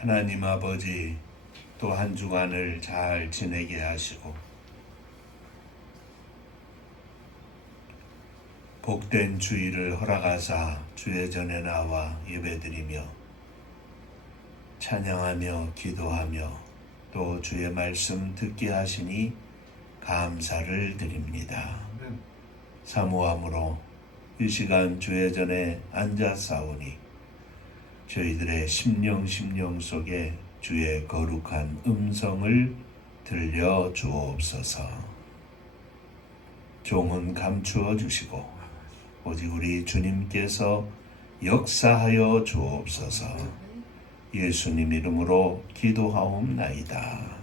하나님 아버지, 또 한 주간을 잘 지내게 하시고 복된 주일을 허락하사 주의 전에 나와 예배드리며 찬양하며 기도하며 또 주의 말씀 듣게 하시니 감사를 드립니다. 사모함으로 이 시간 주의 전에 앉아 싸우니 저희들의 심령 속에 주의 거룩한 음성을 들려 주옵소서. 종은 감추어 주시고 오직 우리 주님께서 역사하여 주옵소서. 예수님 이름으로 기도하옵나이다.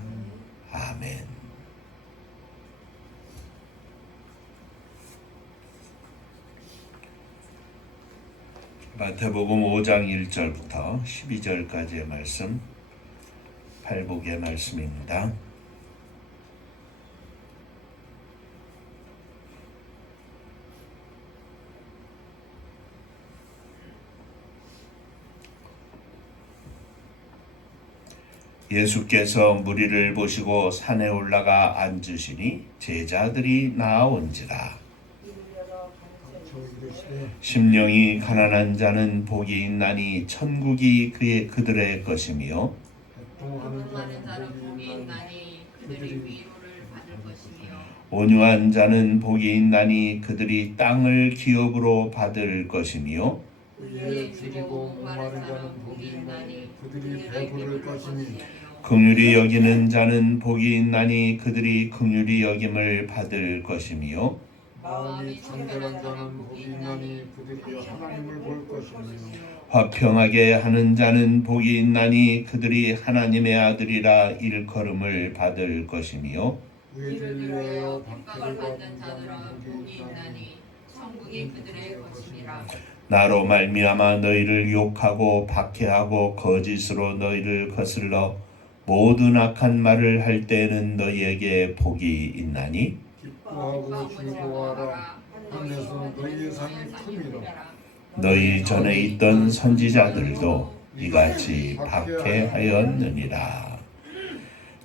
아멘. 마태복음 5장 1절부터 12절까지의 말씀, 팔복의 말씀입니다. 예수께서 무리를 보시고 산에 올라가 앉으시니 제자들이 나아온지라. 심령이 가난한 자는 복이 있나니 천국이 그들의 것이며 온유한 자는 복이 있나니 그들이 땅을 기업으로 받을 것이며 그들이 배부를 것이니 긍휼히 여기는 자는 복이 있나니 그들이 긍휼히 여김을 받을 것이며 마음이 청결한 자는 복이 있나니 그들이 하나님을 볼 것이며 화평하게 하는 자는 복이 있나니 그들이 하나님의 아들이라 일컬음을 받을 것이며 의를 위하여 핍박을 받는 자들은 복이 있나니 천국이 그들의 것이니라. 나로 말미암아 너희를 욕하고 박해하고 거짓으로 너희를 거슬러 모든 악한 말을 할 때에는 너희에게 복이 있나니 기뻐하고 즐거워하라. 하늘에서 너희의 상이 큼이라. 너희 전에 있던 선지자들도 이같이 박해하였느니라.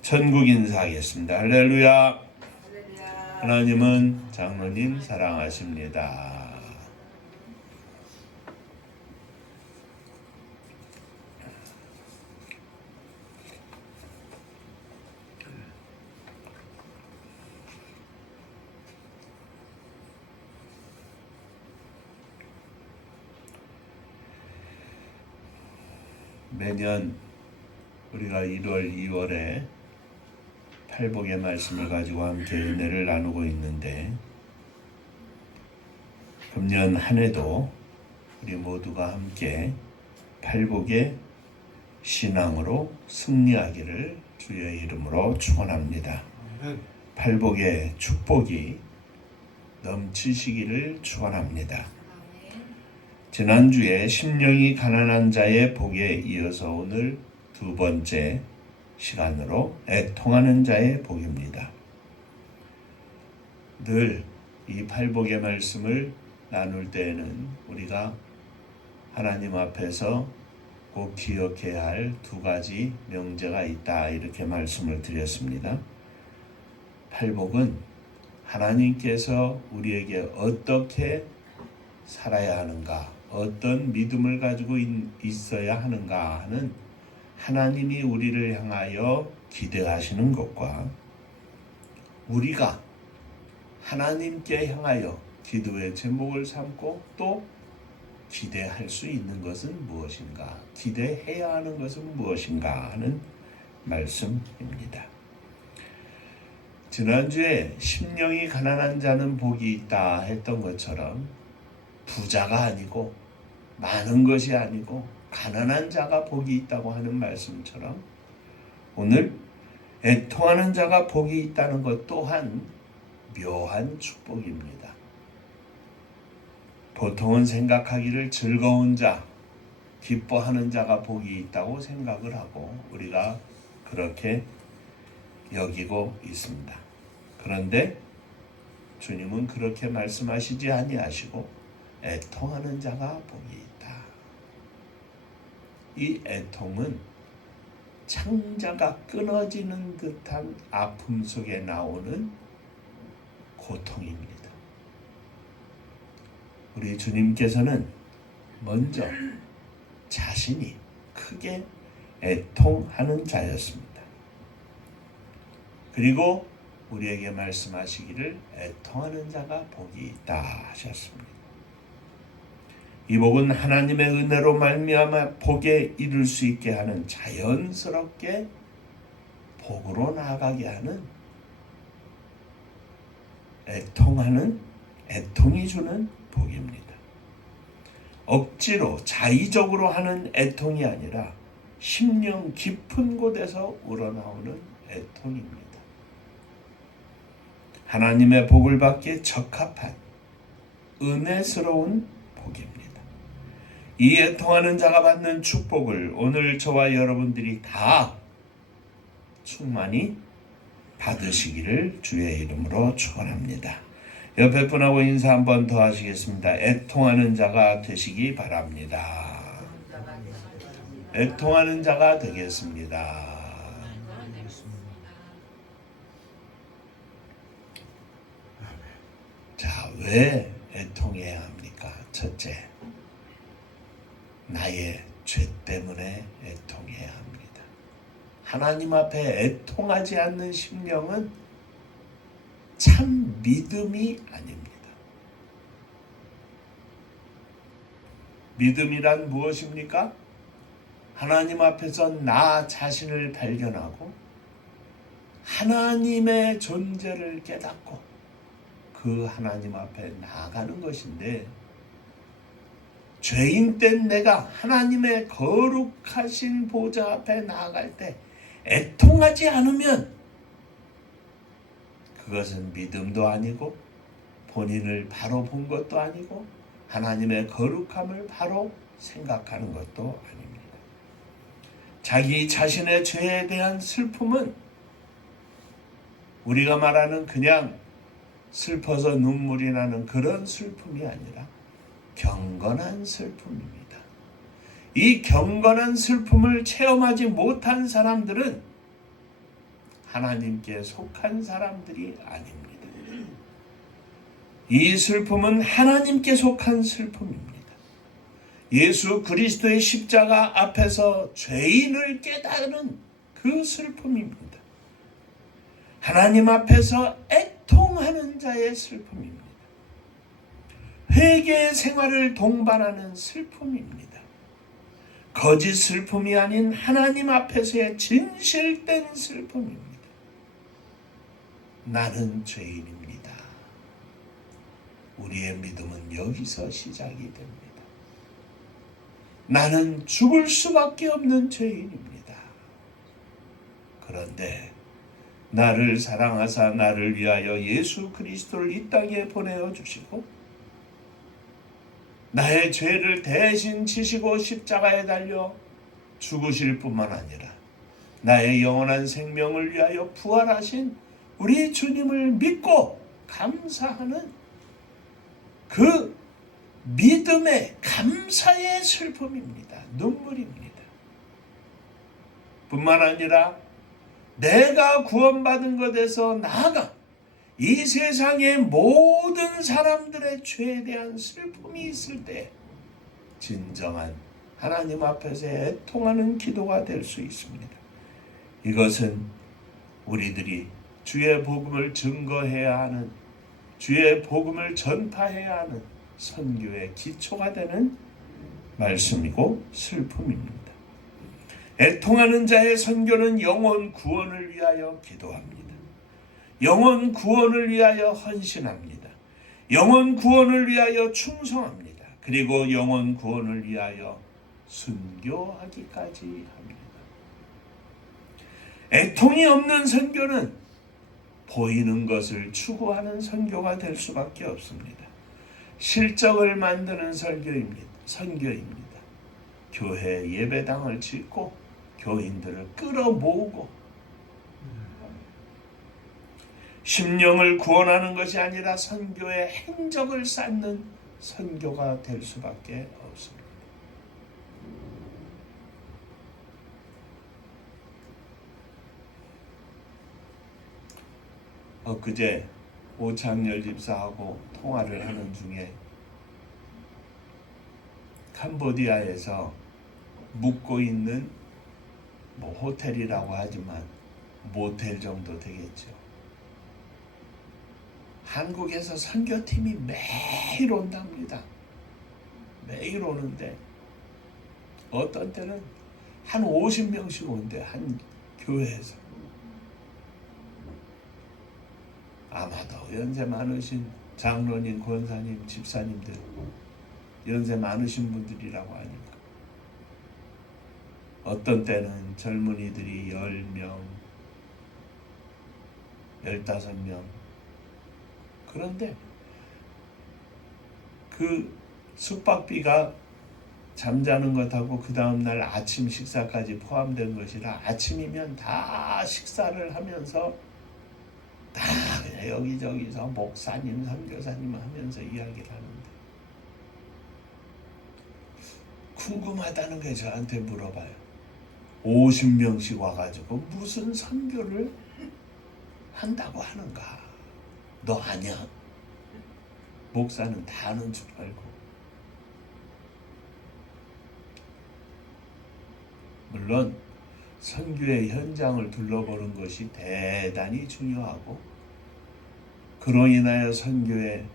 천국 인사하겠습니다. 할렐루야. 하나님은 장로님 사랑하십니다. 매년 우리가 1월, 2월에 팔복의 말씀을 가지고 함께 은혜를 나누고 있는데 금년 한 해도 우리 모두가 함께 팔복의 신앙으로 승리하기를 주의 이름으로 축원합니다. 팔복의 축복이 넘치시기를 축원합니다. 지난주에 심령이 가난한 자의 복에 이어서 오늘 두 번째 시간으로 애통하는 자의 복입니다. 늘 이 팔복의 말씀을 나눌 때에는 우리가 하나님 앞에서 꼭 기억해야 할 두 가지 명제가 있다 이렇게 말씀을 드렸습니다. 팔복은 하나님께서 우리에게 어떻게 살아야 하는가, 어떤 믿음을 가지고 있어야 하는가 하는 하나님이 우리를 향하여 기대하시는 것과 우리가 하나님께 향하여 기도의 제목을 삼고 또 기대할 수 있는 것은 무엇인가, 기대해야 하는 것은 무엇인가 하는 말씀입니다. 지난주에 심령이 가난한 자는 복이 있다 했던 것처럼 부자가 아니고 많은 것이 아니고 가난한 자가 복이 있다고 하는 말씀처럼 오늘 애통하는 자가 복이 있다는 것 또한 묘한 축복입니다. 보통은 생각하기를 즐거운 자, 기뻐하는 자가 복이 있다고 생각을 하고 우리가 그렇게 여기고 있습니다. 그런데 주님은 그렇게 말씀하시지 아니하시고 애통하는 자가 복이 있다. 이 애통은 창자가 끊어지는 듯한 아픔 속에 나오는 고통입니다. 우리 주님께서는 먼저 자신이 크게 애통하는 자였습니다. 그리고 우리에게 말씀하시기를 애통하는 자가 복이 있다 하셨습니다. 이 복은 하나님의 은혜로 말미암아 복에 이를 수 있게 하는 자연스럽게 복으로 나아가게 하는 애통이 주는 복입니다. 억지로 자의적으로 하는 애통이 아니라 심령 깊은 곳에서 우러나오는 애통입니다. 하나님의 복을 받기에 적합한 은혜스러운 복입니다. 이 애통하는 자가 받는 축복을 오늘 저와 여러분들이 다 충만히 받으시기를 주의 이름으로 축원합니다. 옆에 분하고 인사 한 번 더 하시겠습니다. 애통하는 자가 되시기 바랍니다. 애통하는 자가 되겠습니다. 자, 왜 애통해야 합니까? 첫째, 나의 죄 때문에 애통해야 합니다. 하나님 앞에 애통하지 않는 심령은 참 믿음이 아닙니다. 믿음이란 무엇입니까? 하나님 앞에서 나 자신을 발견하고 하나님의 존재를 깨닫고 그 하나님 앞에 나아가는 것인데, 죄인 된 내가 하나님의 거룩하신 보좌 앞에 나아갈 때 애통하지 않으면 그것은 믿음도 아니고 본인을 바로 본 것도 아니고 하나님의 거룩함을 바로 생각하는 것도 아닙니다. 자기 자신의 죄에 대한 슬픔은 우리가 말하는 그냥 슬퍼서 눈물이 나는 그런 슬픔이 아니라 경건한 슬픔입니다. 이 경건한 슬픔을 체험하지 못한 사람들은 하나님께 속한 사람들이 아닙니다. 이 슬픔은 하나님께 속한 슬픔입니다. 예수 그리스도의 십자가 앞에서 죄인을 깨달은 그 슬픔입니다. 하나님 앞에서 애통하는 자의 슬픔입니다. 회개의 생활을 동반하는 슬픔입니다. 거짓 슬픔이 아닌 하나님 앞에서의 진실된 슬픔입니다. 나는 죄인입니다. 우리의 믿음은 여기서 시작이 됩니다. 나는 죽을 수밖에 없는 죄인입니다. 그런데 나를 사랑하사 나를 위하여 예수 그리스도를 이 땅에 보내어 주시고 나의 죄를 대신 지시고 십자가에 달려 죽으실 뿐만 아니라 나의 영원한 생명을 위하여 부활하신 우리 주님을 믿고 감사하는 그 믿음의 감사의 슬픔입니다. 눈물입니다. 뿐만 아니라 내가 구원받은 것에서 나아가 이 세상의 모든 사람들의 죄에 대한 슬픔이 있을 때 진정한 하나님 앞에서 애통하는 기도가 될 수 있습니다. 이것은 우리들이 주의 복음을 증거해야 하는, 주의 복음을 전파해야 하는 선교의 기초가 되는 말씀이고 슬픔입니다. 애통하는 자의 선교는 영혼 구원을 위하여 기도합니다. 영혼 구원을 위하여 헌신합니다. 영혼 구원을 위하여 충성합니다. 그리고 영혼 구원을 위하여 순교하기까지 합니다. 애통이 없는 선교는 보이는 것을 추구하는 선교가 될 수밖에 없습니다. 실적을 만드는 선교입니다. 교회 예배당을 짓고 교인들을 끌어모으고 심령을 구원하는 것이 아니라 선교의 행적을 쌓는 선교가 될 수밖에 없습니다. 엊그제 오창열 집사하고 통화를 하는 중에 캄보디아에서 묵고 있는 호텔이라고 하지만 모텔 정도 되겠죠. 한국에서 선교팀이 매일 온답니다. 매일 오는데 어떤 때는 한 50명씩 온대. 한 교회에서. 아마도 연세 많으신 장로님, 권사님, 집사님들, 연세 많으신 분들이라고 하니까 어떤 때는 젊은이들이 10명, 15명. 그런데 그 숙박비가 잠자는 것하고 그 다음날 아침 식사까지 포함된 것이라 아침이면 다 식사를 하면서 다 여기저기서 목사님, 선교사님 하면서 이야기를 하는데 궁금하다는 게 저한테 물어봐요. 50명씩 와가지고 무슨 선교를 한다고 하는가? 너 아냐? 목사는 다 아는 줄 알고. 물론 선교의 현장을 둘러보는 것이 대단히 중요하고 그로 인하여 선교의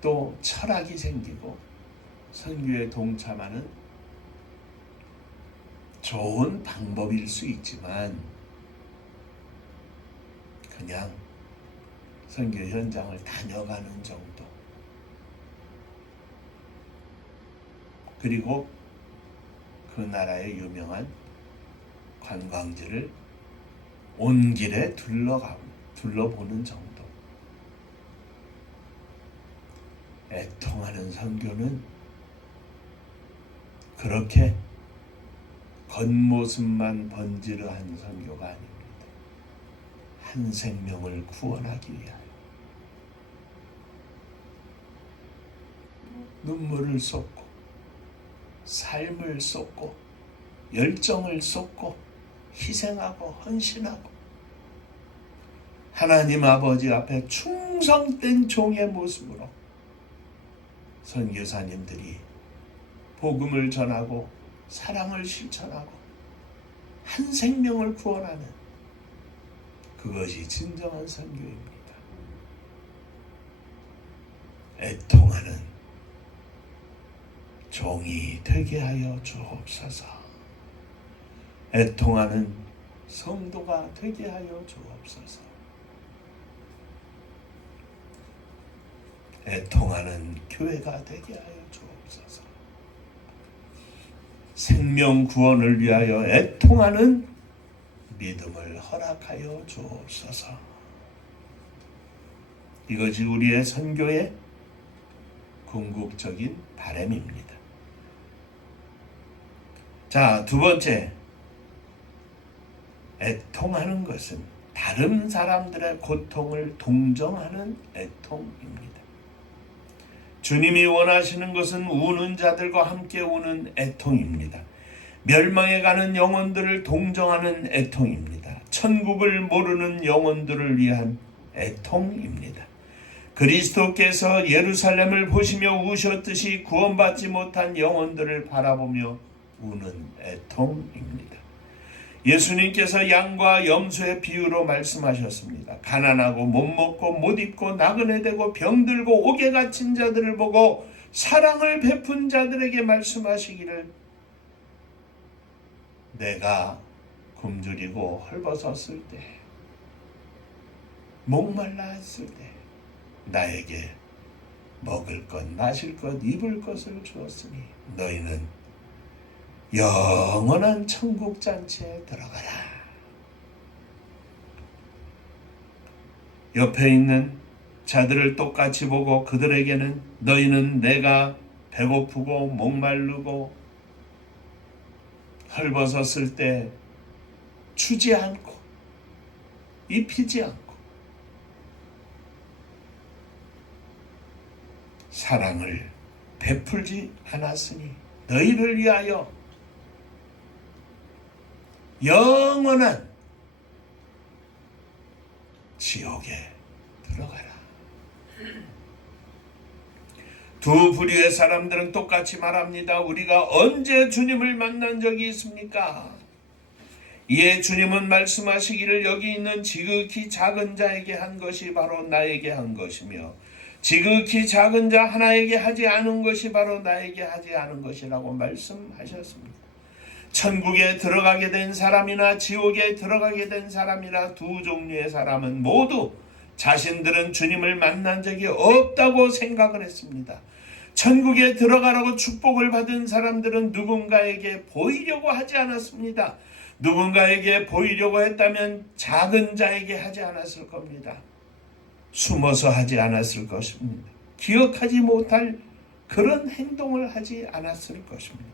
또 철학이 생기고 선교에 동참하는 좋은 방법일 수 있지만 그냥 선교 현장을 다녀가는 정도. 그리고 그 나라의 유명한 관광지를 온 길에 둘러보는 정도. 애통하는 선교는 그렇게 겉모습만 번지르한 선교가 아닙니다. 한 생명을 구원하기 위하여 눈물을 쏟고 삶을 쏟고 열정을 쏟고 희생하고 헌신하고 하나님 아버지 앞에 충성된 종의 모습으로 선교사님들이 복음을 전하고 사랑을 실천하고 한 생명을 구원하는 그것이 진정한 선교입니다. 애통하는 종이 되게 하여 주옵소서. 애통하는 성도가 되게 하여 주옵소서. 애통하는 교회가 되게 하여 주옵소서. 생명 구원을 위하여 애통하는 믿음을 허락하여 주옵소서. 이것이 우리의 선교의 궁극적인 바람입니다. 자, 두 번째, 애통하는 것은 다른 사람들의 고통을 동정하는 애통입니다. 주님이 원하시는 것은 우는 자들과 함께 우는 애통입니다. 멸망해 가는 영혼들을 동정하는 애통입니다. 천국을 모르는 영혼들을 위한 애통입니다. 그리스도께서 예루살렘을 보시며 우셨듯이 구원받지 못한 영혼들을 바라보며 우는 애통입니다. 예수님께서 양과 염소의 비유로 말씀하셨습니다. 가난하고 못 먹고 못 입고 나그네 되고 병들고 옥에 갇힌 자들을 보고 사랑을 베푼 자들에게 말씀하시기를 내가 굶주리고 헐벗었을 때 목말라 했을 때 나에게 먹을 것 마실 것 입을 것을 주었으니 너희는 영원한 천국 잔치에 들어가라. 옆에 있는 자들을 똑같이 보고 그들에게는 너희는 내가 배고프고 목마르고 헐벗었을 때 주지 않고 입히지 않고 사랑을 베풀지 않았으니 너희를 위하여 영원한 지옥에 들어가라. 두 부류의 사람들은 똑같이 말합니다. 우리가 언제 주님을 만난 적이 있습니까? 이에 주님은 말씀하시기를 여기 있는 지극히 작은 자에게 한 것이 바로 나에게 한 것이며 지극히 작은 자 하나에게 하지 않은 것이 바로 나에게 하지 않은 것이라고 말씀하셨습니다. 천국에 들어가게 된 사람이나 지옥에 들어가게 된 사람이나 두 종류의 사람은 모두 자신들은 주님을 만난 적이 없다고 생각을 했습니다. 천국에 들어가라고 축복을 받은 사람들은 누군가에게 보이려고 하지 않았습니다. 누군가에게 보이려고 했다면 작은 자에게 하지 않았을 겁니다. 숨어서 하지 않았을 것입니다. 기억하지 못할 그런 행동을 하지 않았을 것입니다.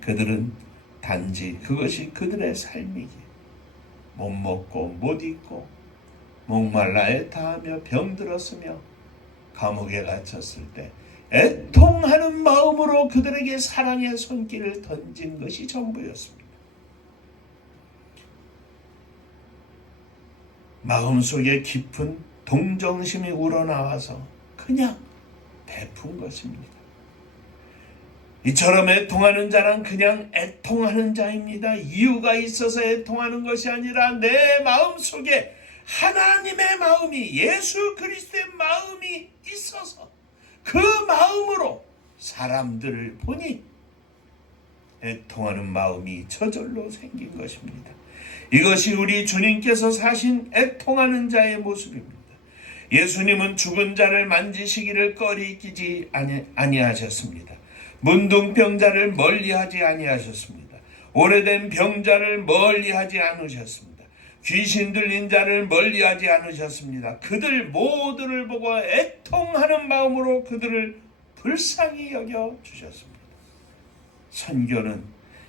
그들은 단지 그것이 그들의 삶이기에 못 먹고 못 입고 목말라 애타하며 병들었으며 감옥에 갇혔을 때 애통하는 마음으로 그들에게 사랑의 손길을 던진 것이 전부였습니다. 마음속에 깊은 동정심이 우러나와서 그냥 베푼 것입니다. 이처럼 애통하는 자는 그냥 애통하는 자입니다. 이유가 있어서 애통하는 것이 아니라 내 마음속에 하나님의 마음이, 예수 그리스도의 마음이 있어서 그 마음으로 사람들을 보니 애통하는 마음이 저절로 생긴 것입니다. 이것이 우리 주님께서 사신 애통하는 자의 모습입니다. 예수님은 죽은 자를 만지시기를 꺼리 끼지 아니하셨습니다. 문둥병자를 멀리하지 아니하셨습니다. 오래된 병자를 멀리하지 않으셨습니다. 귀신 들린 자를 멀리하지 않으셨습니다. 그들 모두를 보고 애통하는 마음으로 그들을 불쌍히 여겨 주셨습니다. 선교는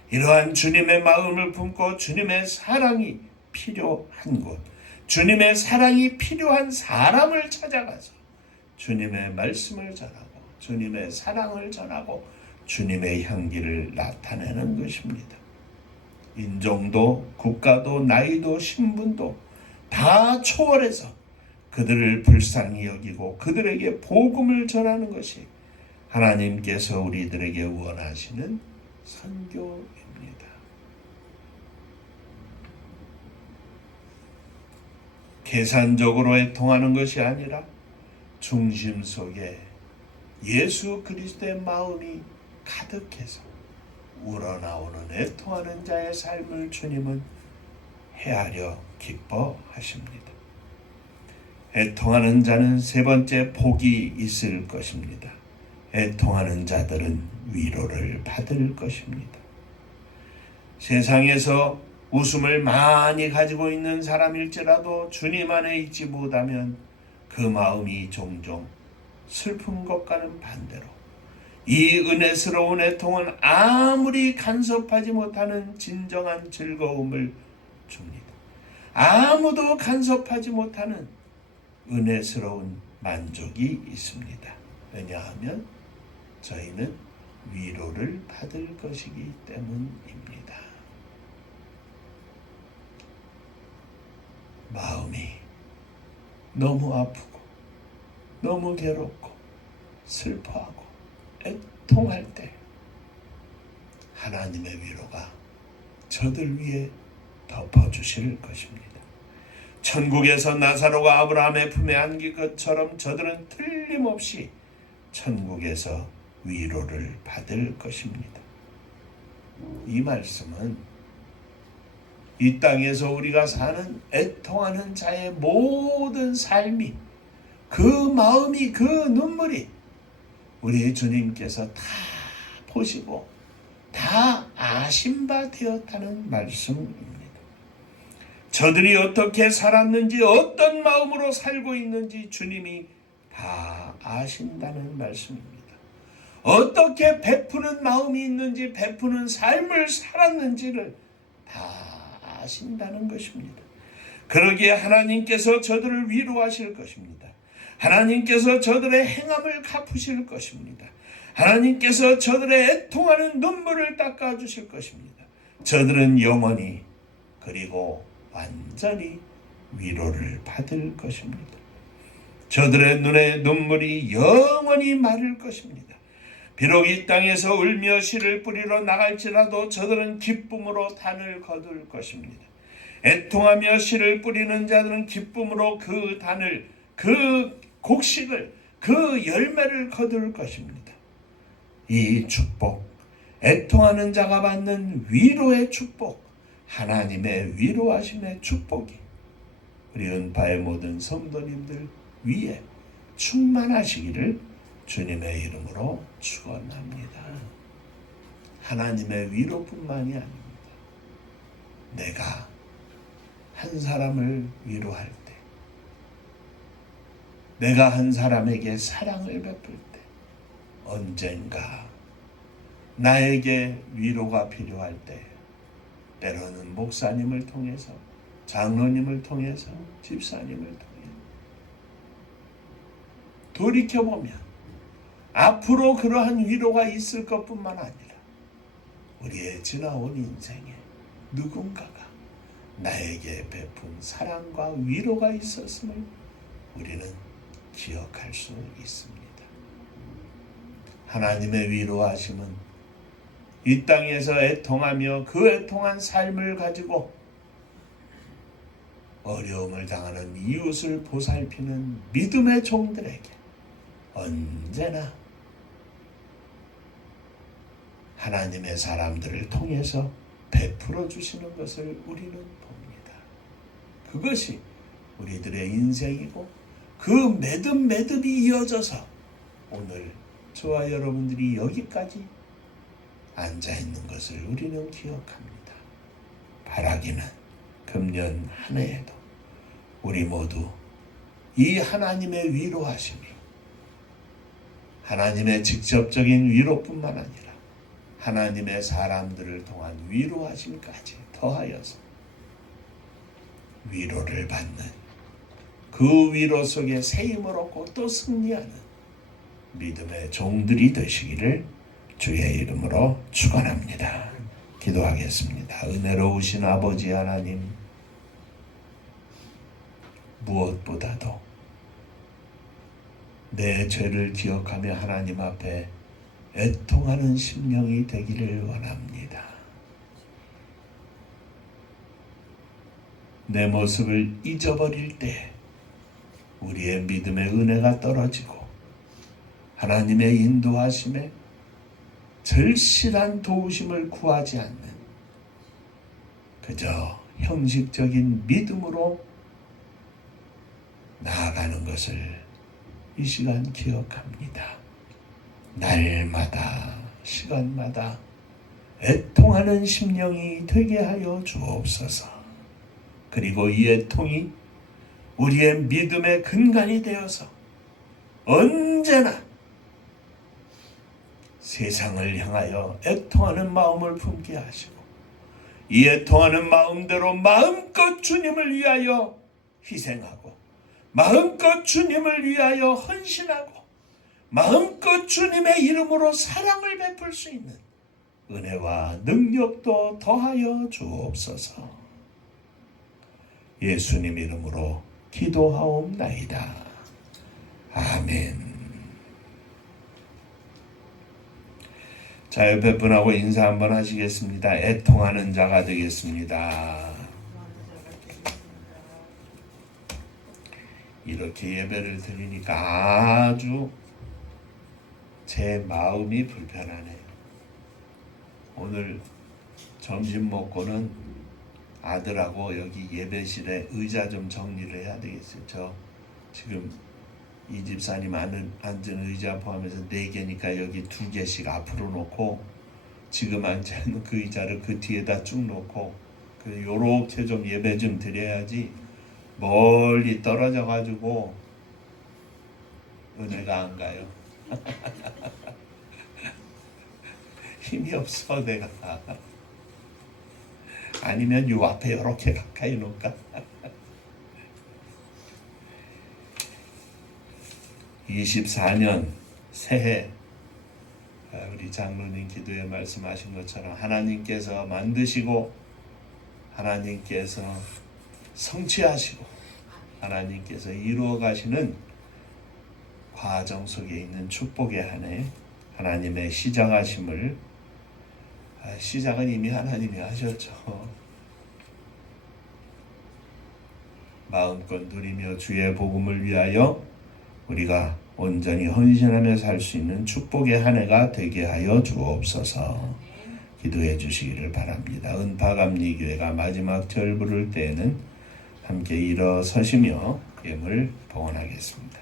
이러한 주님의 마음을 품고 주님의 사랑이 필요한 곳, 주님의 사랑이 필요한 사람을 찾아가서 주님의 말씀을 전하고 주님의 사랑을 전하고 주님의 향기를 나타내는 것입니다. 인종도 국가도 나이도 신분도 다 초월해서 그들을 불쌍히 여기고 그들에게 복음을 전하는 것이 하나님께서 우리들에게 원하시는 선교입니다. 계산적으로 애통하는 것이 아니라 중심 속에 예수 그리스도의 마음이 가득해서 우러나오는 애통하는 자의 삶을 주님은 헤아려 기뻐하십니다. 애통하는 자는 세 번째 복이 있을 것입니다. 애통하는 자들은 위로를 받을 것입니다. 세상에서 웃음을 많이 가지고 있는 사람일지라도 주님 안에 있지 못하면 그 마음이 종종 슬픈 것과는 반대로 이 은혜스러운 애통은 아무리 간섭하지 못하는 진정한 즐거움을 줍니다. 아무도 간섭하지 못하는 은혜스러운 만족이 있습니다. 왜냐하면 저희는 위로를 받을 것이기 때문입니다. 마음이 너무 아프고 너무 괴롭고 슬퍼하고 애통할 때 하나님의 위로가 저들 위에 덮어주실 것입니다. 천국에서 나사로가 아브라함의 품에 안긴 것처럼 저들은 틀림없이 천국에서 위로를 받을 것입니다. 이 말씀은 이 땅에서 우리가 사는 애통하는 자의 모든 삶이, 그 마음이, 그 눈물이 우리 주님께서 다 보시고 다 아신 바 되었다는 말씀입니다. 저들이 어떻게 살았는지, 어떤 마음으로 살고 있는지 주님이 다 아신다는 말씀입니다. 어떻게 베푸는 마음이 있는지, 베푸는 삶을 살았는지를 다 아신다는 것입니다. 그러기에 하나님께서 저들을 위로하실 것입니다. 하나님께서 저들의 행함을 갚으실 것입니다. 하나님께서 저들의 애통하는 눈물을 닦아주실 것입니다. 저들은 영원히 그리고 완전히 위로를 받을 것입니다. 저들의 눈에 눈물이 영원히 마를 것입니다. 비록 이 땅에서 울며 씨를 뿌리러 나갈지라도 저들은 기쁨으로 단을 거둘 것입니다. 애통하며 씨를 뿌리는 자들은 기쁨으로 그 단을, 그 곡식을, 그 열매를 거둘 것입니다. 이 축복, 애통하는 자가 받는 위로의 축복, 하나님의 위로하심의 축복이 우리 은파의 모든 성도님들 위에 충만하시기를 주님의 이름으로 축원합니다. 하나님의 위로뿐만이 아닙니다. 내가 한 사람을 위로할 때, 내가 한 사람에게 사랑을 베풀 때, 언젠가 나에게 위로가 필요할 때, 때로는 목사님을 통해서, 장로님을 통해서, 집사님을 통해서 돌이켜보면 앞으로 그러한 위로가 있을 것뿐만 아니라 우리의 지나온 인생에 누군가가 나에게 베푼 사랑과 위로가 있었음을 우리는 기억할 수 있습니다. 하나님의 위로하심은 이 땅에서 애통하며 그 애통한 삶을 가지고 어려움을 당하는 이웃을 보살피는 믿음의 종들에게 언제나 하나님의 사람들을 통해서 베풀어 주시는 것을 우리는 봅니다. 그것이 우리들의 인생이고 그 매듭이 이어져서 오늘 저와 여러분들이 여기까지 앉아있는 것을 우리는 기억합니다. 바라기는 금년 한 해에도 우리 모두 이 하나님의 위로하심이 하나님의 직접적인 위로뿐만 아니라 하나님의 사람들을 통한 위로하심까지 더하여서 위로를 받는 그 위로 속에 새 힘을 얻고 또 승리하는 믿음의 종들이 되시기를 주의 이름으로 축원합니다. 기도하겠습니다. 은혜로우신 아버지 하나님, 무엇보다도 내 죄를 기억하며 하나님 앞에 애통하는 심령이 되기를 원합니다. 내 모습을 잊어버릴 때 우리의 믿음의 은혜가 떨어지고 하나님의 인도하심에 절실한 도우심을 구하지 않는 그저 형식적인 믿음으로 나아가는 것을 이 시간 기억합니다. 날마다 시간마다 애통하는 심령이 되게 하여 주옵소서. 그리고 이 애통이 우리의 믿음의 근간이 되어서 언제나 세상을 향하여 애통하는 마음을 품게 하시고 이 애통하는 마음대로 마음껏 주님을 위하여 희생하고 마음껏 주님을 위하여 헌신하고 마음껏 주님의 이름으로 사랑을 베풀 수 있는 은혜와 능력도 더하여 주옵소서. 예수님 이름으로 기도하옵나이다. 아멘. 자, 옆에 분하고 인사 한번 하시겠습니다. 애통하는 자가 되겠습니다. 이렇게 예배를 드리니까 아주 제 마음이 불편하네요. 오늘 점심 먹고는 아들하고 여기 예배실에 의자 좀 정리를 해야 되겠어요. 저 지금 이 집사님 앉은 의자 포함해서 4개니까 여기 2개씩 앞으로 놓고 지금 앉아있는 그 의자를 그 뒤에다 쭉 놓고 요렇게 좀 예배 좀 드려야지 멀리 떨어져 가지고 은혜가 안 가요. 힘이 없어 내가. 아니면 요 앞에 이렇게 가까이 놓을까? 24년 새해 우리 장로님 기도에 말씀하신 것처럼 하나님께서 만드시고 하나님께서 성취하시고 하나님께서 이루어 가시는 과정 속에 있는 축복의 한 해, 하나님의 시작하심을, 시작은 이미 하나님이 하셨죠. 마음껏 누리며 주의 복음을 위하여 우리가 온전히 헌신하며 살 수 있는 축복의 한 해가 되게 하여 주옵소서. 기도해 주시기를 바랍니다. 은파감리교회가 마지막 절 부를 때에는 함께 일어서시며 예물 봉헌하겠습니다.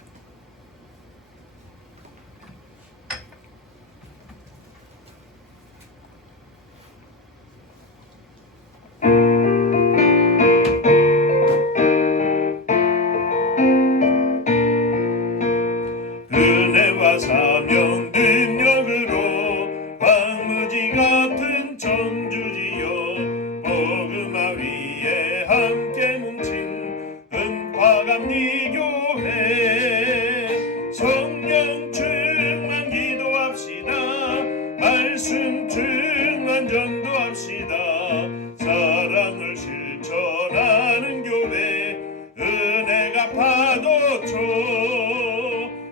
은혜와 사명 능력으로 광무지 같은 청주지요 복음화 위에 함께 뭉친 은파감리교회 성령 충만 기도합시다. 말씀 충만 전도합시다. 사랑을 실천하는 교회 은혜가 파도쳐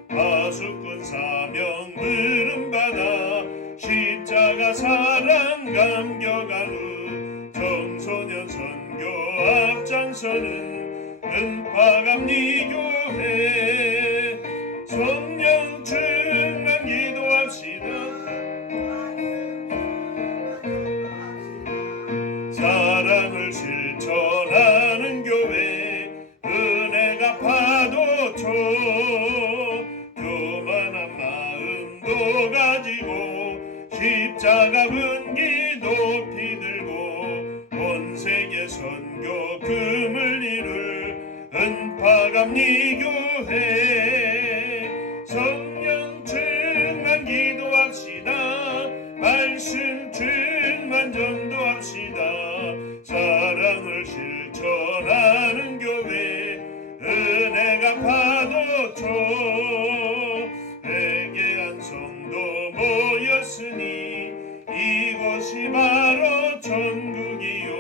파수꾼 사명 물음받아 십자가 사랑 감격한 후 청소년 선교 앞장서는 은파감리교회 성령 충만 기도합시다. 사랑을 실천하는 교회 은혜가 파도쳐 교만한 마음도 가지고 십자가 분기 높이 들고 온 세계 선교 금을 이룰 은파감리교회 성령 충만 기도합시다. 말씀 충만 전도합시다. 사랑을 실천하는 교회 은혜가 파도쳐 회개한 성도 모였으니 이곳이 바로 천국이요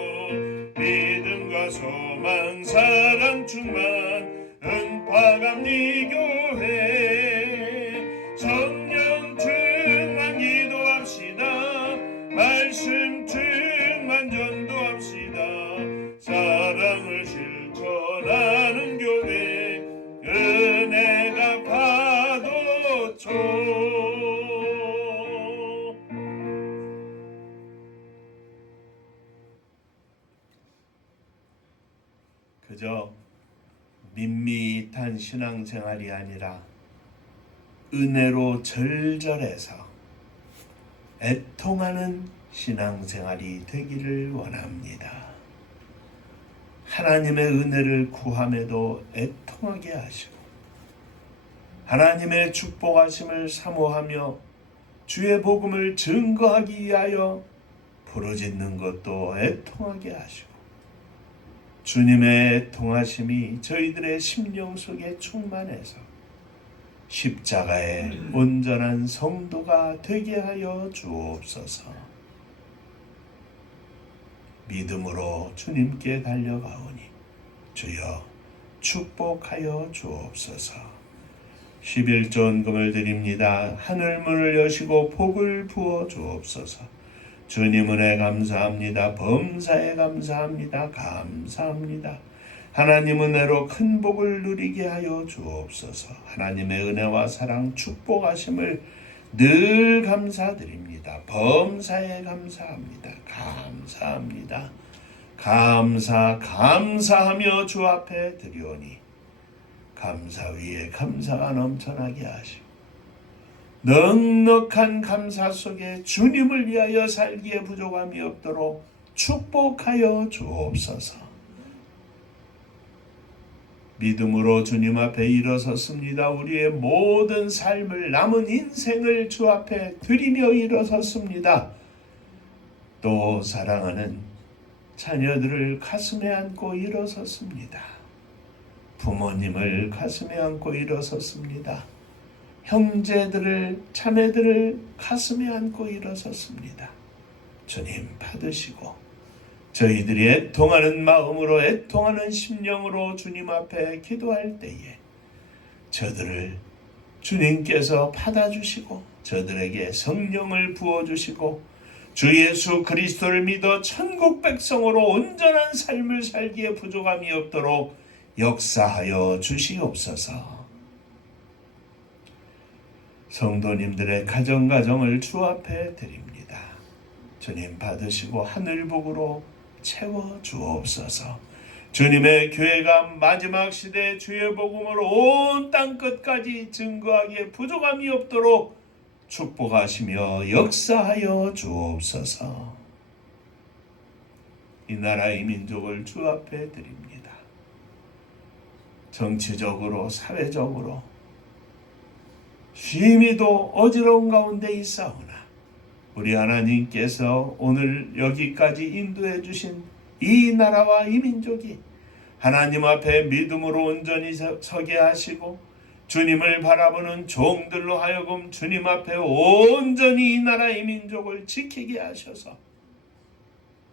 믿음과 소망 사랑 충만 은파감리교회 성령 충만 기도합시다. 말씀 충만 전도합시다. 사랑을 실천하는 교회 은혜가 파도쳐 그저 밋밋한 신앙생활이 아니라 은혜로 절절해서 애통하는 신앙생활이 되기를 원합니다. 하나님의 은혜를 구함에도 애통하게 하시고 하나님의 축복하심을 사모하며 주의 복음을 증거하기 위하여 부르짖는 것도 애통하게 하시고 주님의 애통하심이 저희들의 심령 속에 충만해서 십자가의 온전한 성도가 되게 하여 주옵소서. 믿음으로 주님께 달려가오니 주여 축복하여 주옵소서. 11전금을 드립니다. 하늘문을 여시고 복을 부어 주옵소서. 주님 은혜 감사합니다. 범사에 감사합니다. 감사합니다. 하나님 은혜로 큰 복을 누리게 하여 주옵소서. 하나님의 은혜와 사랑 축복하심을 늘 감사드립니다. 범사에 감사합니다. 감사합니다. 감사하며 주 앞에 드리오니 감사 위에 감사가 넘쳐나게 하시고 넉넉한 감사 속에 주님을 위하여 살기에 부족함이 없도록 축복하여 주옵소서. 믿음으로 주님 앞에 일어섰습니다. 우리의 모든 삶을 남은 인생을 주 앞에 드리며 일어섰습니다. 또 사랑하는 자녀들을 가슴에 안고 일어섰습니다. 부모님을 가슴에 안고 일어섰습니다. 형제들을 자매들을 가슴에 안고 일어섰습니다. 주님 받으시고 저희들이 애통하는 마음으로 애통하는 심령으로 주님 앞에 기도할 때에 저들을 주님께서 받아주시고 저들에게 성령을 부어주시고 주 예수 그리스도를 믿어 천국 백성으로 온전한 삶을 살기에 부족함이 없도록 역사하여 주시옵소서. 성도님들의 가정을 주 앞에 드립니다. 주님 받으시고 하늘복으로 채워 주옵소서. 주님의 교회가 마지막 시대 주의 복음을 온 땅 끝까지 증거하기에 부족함이 없도록 축복하시며 역사하여 주옵소서. 이 나라의 민족을 주 앞에 드립니다. 정치적으로 사회적으로 쉼이도 어지러운 가운데 있사오나 우리 하나님께서 오늘 여기까지 인도해 주신 이 나라와 이 민족이 하나님 앞에 믿음으로 온전히 서게 하시고 주님을 바라보는 종들로 하여금 주님 앞에 온전히 이 나라의 민족을 지키게 하셔서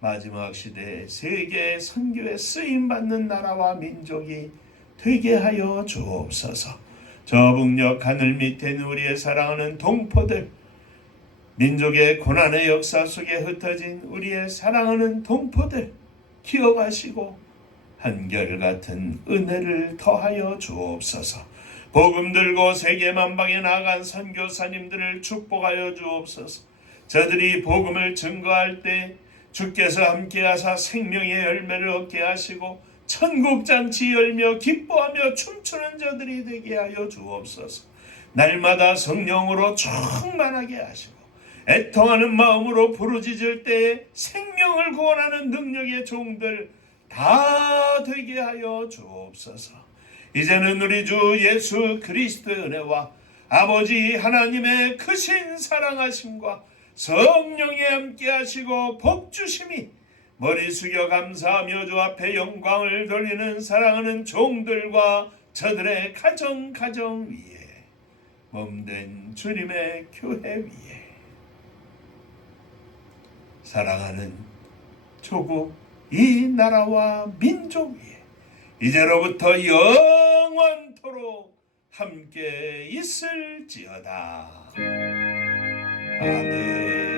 마지막 시대에 세계 선교에 쓰임받는 나라와 민족이 되게 하여 주옵소서. 저 북녘 하늘 밑에 우리의 사랑하는 동포들, 민족의 고난의 역사 속에 흩어진 우리의 사랑하는 동포들 기억하시고 한결같은 은혜를 더하여 주옵소서. 복음 들고 세계 만방에 나간 선교사님들을 축복하여 주옵소서. 저들이 복음을 증거할 때 주께서 함께하사 생명의 열매를 얻게 하시고 천국잔치 열며 기뻐하며 춤추는 저들이 되게 하여 주옵소서. 날마다 성령으로 충만하게 하시고 애통하는 마음으로 부르짖을 때에 생명을 구원하는 능력의 종들 다 되게 하여 주옵소서. 이제는 우리 주 예수 그리스도의 은혜와 아버지 하나님의 크신 사랑하심과 성령이 함께 하시고 복주심이 머리 숙여 감사하며 주 앞에 영광을 돌리는 사랑하는 종들과 저들의 가정 위에 몸된 주님의 교회 위에 사랑하는 조국 이 나라와 민족 위에 이제로부터 영원토록 함께 있을지어다. 아멘.